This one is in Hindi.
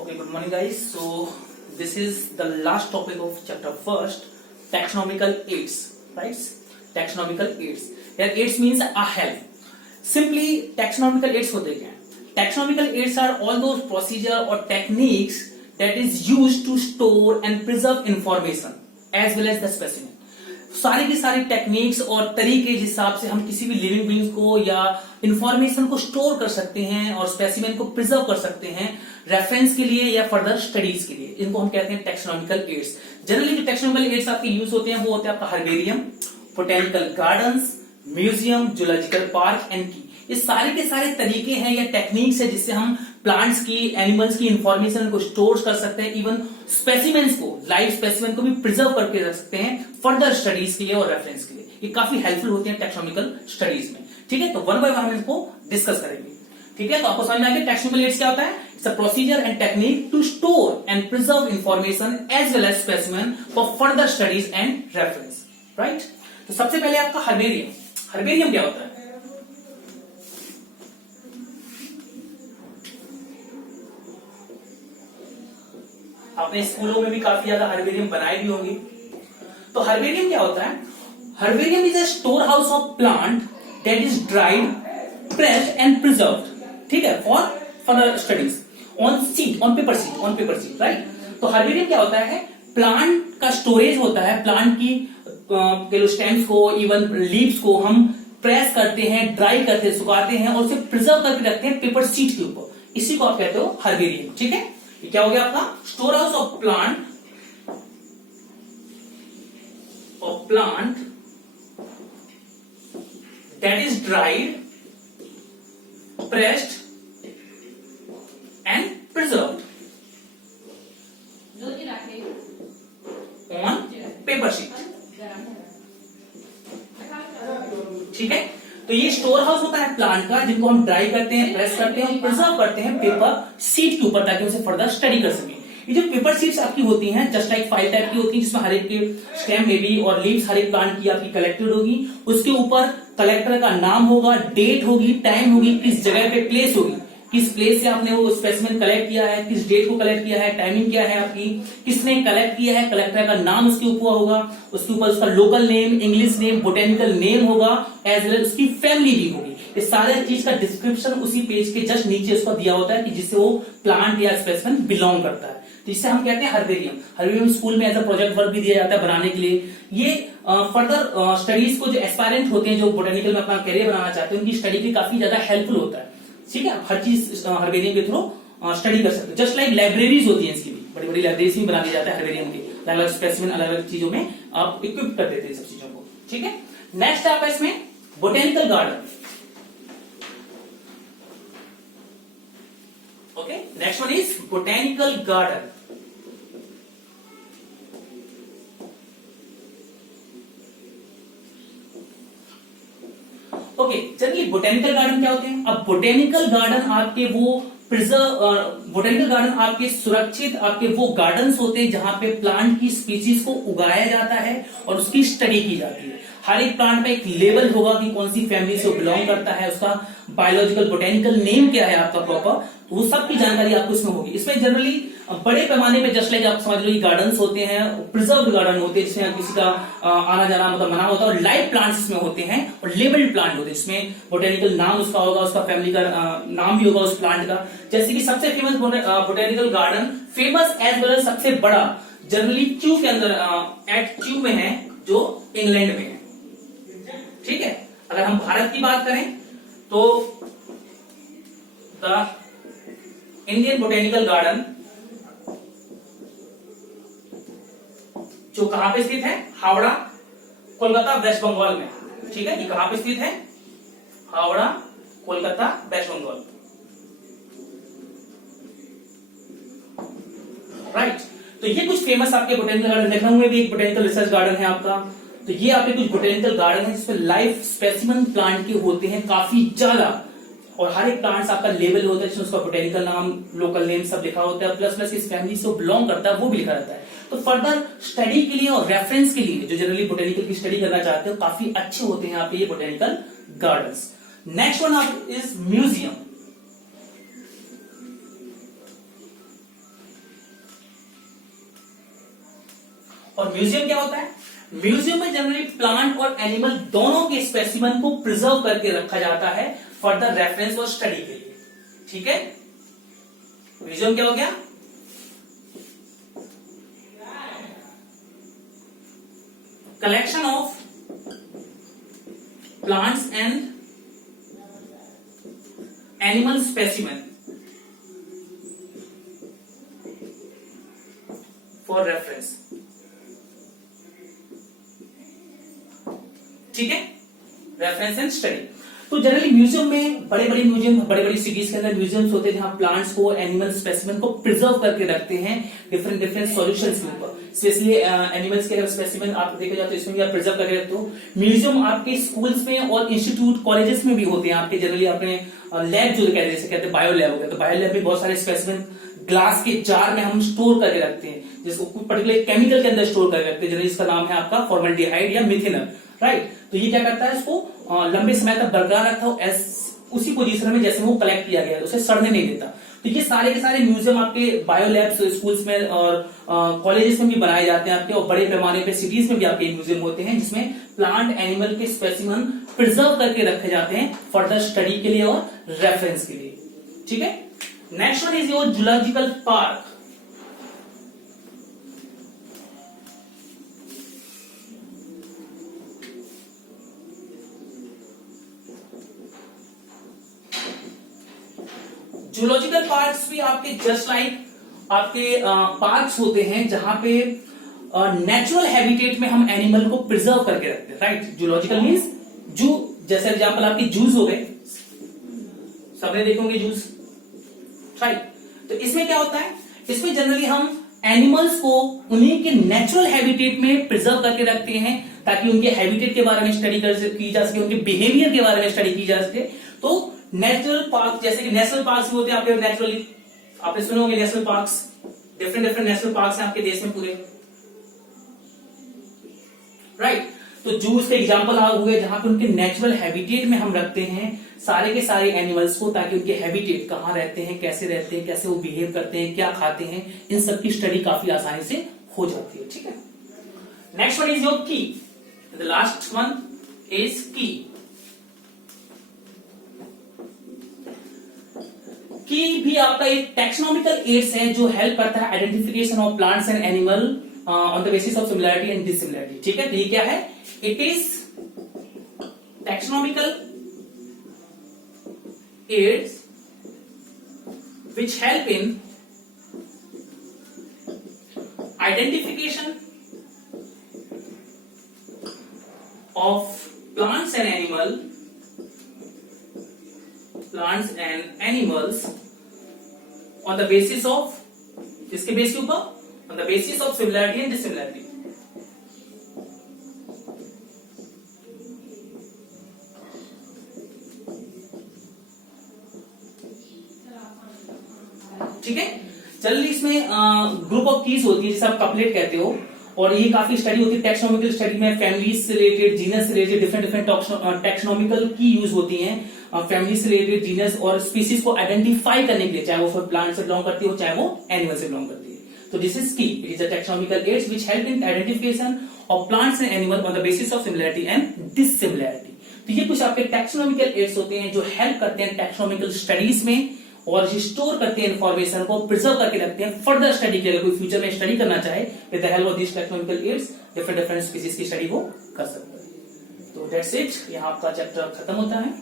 Okay, good morning guys. So this is the last topic of chapter first, taxonomical aids, right? Taxonomical aids. Here aids means a help. Simply taxonomical aids होते क्या? Taxonomical aids are all those procedure or techniques that is used to store and preserve information as well as the specimen. सारी की सारी टेक्निक्स और तरीके जिस हिसाब से हम किसी भी लिविंग बींग्स को या इंफॉर्मेशन को स्टोर कर सकते हैं और स्पेसिमेन को प्रिजर्व कर सकते हैं रेफरेंस के लिए या फर्दर स्टडीज के लिए, इनको हम कहते हैं टेक्सोनॉमिकल एड्स. जनरली जो टेक्सोनॉमिकल एड्स आपके यूज होते हैं वो होते हैं आपका herbarium, botanical gardens, museum, zoological park and की. ये सारे के सारे तरीके हैं या टेक्निक्स है जिससे हम प्लांट्स की, एनिमल्स की इंफॉर्मेशन को स्टोर कर सकते हैं. इवन स्पेसिमेंस को, लाइव स्पेसिमेन को भी प्रिजर्व करके रख सकते हैं फर्दर स्टडीज के लिए और रेफरेंस के लिए. ये काफी हेल्पफुल होते हैं टेक्सोनॉमिकल स्टडीज में. ठीक है, तो वन बाय वन हम इसको डिस्कस करेंगे. ठीक है, तो आपको समझ में आएगा टेक्सोनॉमिकल एड्स क्या होता है. It's a procedure and technique to store and preserve information as well as specimen for further studies and reference. Right, तो सबसे पहले आपका हर्बेरियम. हर्बेरियम क्या होता है? आपने स्कूलों में भी काफी ज्यादा हर्बेरियम बनाए भी होंगे. तो हर्बेरियम क्या होता है? Herbarium is a store house of plant that is dried, pressed and preserved. ठीक है, for further studies on seed, on paper seed, right. तो हर्बेरियम क्या होता है? प्लांट का स्टोरेज होता है. प्लांट की स्टेम्स को, इवन लीव्स को हम प्रेस करते हैं, ड्राई करते हैं, सुखाते हैं और उसे प्रिजर्व करके रखते हैं पेपर सीट के ऊपर. इसी को आप कहते हो हर्बेरियम. ठीक है, ये क्या हो गया आपका? Store house of plant that is dried, pressed and preserved on paper sheet. ठीक है, तो ये स्टोर हाउस होता है प्लांट का, जिनको हम ड्राई करते हैं, प्रेस करते हैं और प्रिजर्व करते हैं पेपर सीट के ऊपर ताकि उसे फर्दर स्टडी कर सके. ये जो पेपर सीट्स आपकी होती हैं जस्ट लाइक फाइल टाइप की होती है, जिसमें हर एक के स्टेम में भी और लीव्स हर एक प्लांट की आपकी कलेक्टेड होगी. उसके ऊपर कलेक्टर का नाम होगा, डेट होगी, टाइम होगी, किस जगह पे प्लेस होगी, किस प्लेस से आपने वो स्पेसिमेन कलेक्ट किया है, किस डेट को कलेक्ट किया है, टाइमिंग क्या है आपकी, किसने कलेक्ट किया है, कलेक्टर का नाम उसके ऊपर होगा, उसके ऊपर उसका local name, English name, botanical name होगा, एज वेल उसकी फैमिली भी होगी. ये सारे चीज का डिस्क्रिप्शन उसी पेज के जस्ट नीचे उसका दिया होता है कि जिससे वो प्लांट या स्पेसिमेन बिलोंग करता है. तो इससे हम कहते हैं हर्बेरियम. हर्बेरियम स्कूल में एज अ प्रोजेक्ट वर्क भी दिया जाता है बनाने के लिए. ये फर्दर स्टडीज को जो एस्पायरेंट होते हैं, जो बोटेनिकल में अपना करियर बनाना चाहते हैं, उनकी स्टडी के काफी ज्यादा हेल्पफुल होता है. ठीक है, हर चीज हर्बेरियम के थ्रू स्टडी कर सकते हो. जस्ट लाइक लाइब्रेरीज होती है, इसकी भी बड़ी बड़ी लाइब्रेरीज भी बना दी जाता है हर्बेरियम की. अलग अलग स्पेसिमेन, अलग अलग चीजों में आप इक्विप कर देते हैं सब चीजों को. ठीक है, नेक्स्ट आपका इसमें botanical garden. Okay, next one is botanical garden. Okay, चलिए बोटेनिकल गार्डन क्या होते हैं? अब बोटेनिकल गार्डन आपके वो बोटेनिकल गार्डन आपके सुरक्षित आपके वो गार्डन्स होते हैं जहां पे प्लांट की स्पीसीज को उगाया जाता है और उसकी स्टडी की जाती है. हर एक प्लांट में एक लेवल होगा कि कौन सी फैमिली से बिलोंग करता है, उसका बायोलॉजिकल बोटेनिकल नेम क्या है आपका प्रॉपर, तो वो सब की जानकारी आपको इसमें होगी. इसमें जनरली बड़े पैमाने पे जस्ट लाइक आप समझ लो ये गार्डन्स होते हैं, प्रिजर्व्ड गार्डन होते हैं जिसमें किसी का आना जाना मतलब मना होता है, और लाइव प्लांट्स इसमें होते हैं और लेबल्ड प्लांट होते हैं जिसमें बोटेनिकल नाम उसका होगा, उसका फैमिली का नाम भी होगा उस प्लांट का. जैसे कि सबसे famous botanical garden, famous as well as सबसे बड़ा, जनरली क्यू के अंदर एट क्यू में है, जो इंग्लैंड में है. ठीक है, अगर हम भारत की बात करें तो द इंडियन बोटेनिकल गार्डन जो कहां पे स्थित है? हावड़ा, कोलकाता, वेस्ट बंगाल में. ठीक है, ये कहां पे स्थित है? हावड़ा, कोलकाता, वेस्ट बंगाल. राइट, तो ये कुछ फेमस आपके बोटेनिकल गार्डन. लखनऊ में भी एक बोटेनिकल रिसर्च गार्डन है आपका. तो ये आपके कुछ बोटेनिकल गार्डन है जिसमें लाइव स्पेसिमन प्लांट के होते हैं काफी ज्यादा, और हर एक प्लांट्स आपका लेबल होता है जिसमें उसका बोटेनिकल नाम, लोकल नेम सब लिखा होता है, प्लस प्लस इस फैमिली से बिलोंग करता है वो भी लिखा रहता है. तो फर्दर स्टडी के लिए और रेफरेंस के लिए जो जनरली बोटेनिकल की स्टडी करना चाहते हो काफी अच्छे होते हैं आपके ये botanical gardens. Next one is museum. और म्यूजियम क्या होता है? म्यूजियम में जनरली प्लांट और एनिमल दोनों के स्पेसिमेन को प्रिजर्व करके रखा जाता है फॉर द रेफरेंस और स्टडी के लिए। ठीक है, म्यूजियम क्या हो गया? Collection of plants and animal specimen for reference. ठीक है, रेफरेंस एंड स्टडी। तो जनरली म्यूजियम में बड़े बड़ी सिटीज के अंदर म्यूजियम्स होते हैं जहां प्लांट्स को, एनिमल स्पेसिमेन को प्रिजर्व करके रखते हैं डिफरेंट सॉल्यूशंस के ऊपर। स्पेशली एनिमल्स के अगर स्पेसिमेन आप देखे जाए तो इसमें भी आप प्रिजर्व करके रखते हो। म्यूजियम आपके स्कूल्स में और इंस्टीट्यूट कॉलेजेस में भी होते हैं आपके। जनरली अपने लैब जो कहते हैं बायो लैब हो गया, तो बायो लैब में बहुत सारे स्पेसिमेन ग्लास के जार में हम स्टोर करके रखते हैं, जिसको कुछ पर्टिकुलर केमिकल के अंदर स्टोर करके रखते हैं। जनरली इसका नाम है आपका फॉर्मल्डिहाइड या मिथेनॉल, राइट। तो ये क्या करता है, इसको लंबे समय तक बरकरार रखता है उसी पोजीशन में जैसे वो कलेक्ट किया गया है, उसे सड़ने नहीं देता। तो ये सारे के सारे म्यूजियम आपके बायो लैब्स स्कूल्स में और कॉलेजेस में भी बनाए जाते हैं आपके, और बड़े पैमाने पे सिटीज में भी आपके म्यूजियम होते हैं जिसमें प्लांट एनिमल के स्पेसिमन प्रिजर्व करके रखे जाते हैं फर्दर स्टडी के लिए और रेफरेंस के लिए। ठीक है, next one is your zoological park. Zoological parks भी आपके जस्ट लाइक आपके पार्क्स होते हैं जहां पे नेचुरल हैबिटेट में हम एनिमल को प्रिजर्व करके रखते हैं, राइट। जूलॉजिकल मींस जू, जैसे एग्जांपल आपकी जूस हो गए, सबने देखे होंगे जूस, राइट। तो इसमें क्या होता है, इसमें जनरली हम एनिमल्स को उन्हीं के नेचुरल हैबिटेट में प्रिजर्व करके रखते हैं ताकि उनके हैबिटेट के बारे में स्टडी की जा सके, उनके बिहेवियर के बारे में स्टडी की जा सके। तो नेचुरल पार्क, जैसे कि नेशनल पार्क्स भी होते हैं आपके, नेचुरली आपने सुने होंगे national parks, different national parks हैं आपके देश में पूरे, राइट। तो जूस के एग्जांपल हुए जहां पे उनके नेचुरल हैबिटेट में हम रखते हैं सारे के सारे एनिमल्स को, ताकि उनके हैबिटेट कहां रहते हैं, कैसे वो बिहेव करते हैं, क्या खाते हैं, इन सब की स्टडी काफी आसानी से हो जाती है। ठीक है, नेक्स्ट वन इज योर की, द लास्ट वन इज की। की भी आपका एक टैक्सोनॉमिकल एड्स है जो हेल्प करता है identification of plants and animal on the basis of similarity and dissimilarity. ठीक है, तो ये क्या है, it is taxonomical aids which help in identification of plants and animals on the basis of, किसके बेस के ऊपर, on the basis of similarity and dissimilarity। ठीक है, जनरली इसमें ग्रुप ऑफ कीज होती है जिसे आप कपलेट कहते हो, और ये काफी स्टडी होती है टैक्सोनॉमिकल स्टडी में, फैमिलीज से रिलेटेड, जीनस से रिलेटेड डिफरेंट टैक्सोनॉमिकल की यूज होती हैं फैमिली से रिलेटेड, जीनस और स्पीसीज को आइडेंटिफाई करने के लिए, चाहे वो प्लांट से बिलोंग करती हो चाहे वो एनिमल से बिलोंग करती है। तो दिस इज की, it is a taxonomical aids which help in identification of plants and animal on the basis of similarity and dissimilarity. तो ये कुछ आपके टैक्सोनॉमिकल एड्स होते हैं जो हेल्प करते हैं टैक्सोनॉमिकल स्टडीज में, और स्टोर करते हैं इंफॉर्मेशन को, प्रिजर्व करके रखते हैं फर्दर स्टडी के लिए। कोई फ्यूचर में स्टडी करना चाहे with the help of this taxonomical aids different species की स्टडी वो कर सकते हैं। तो दैट्स इट, यहाँ आपका चैप्टर खत्म होता है।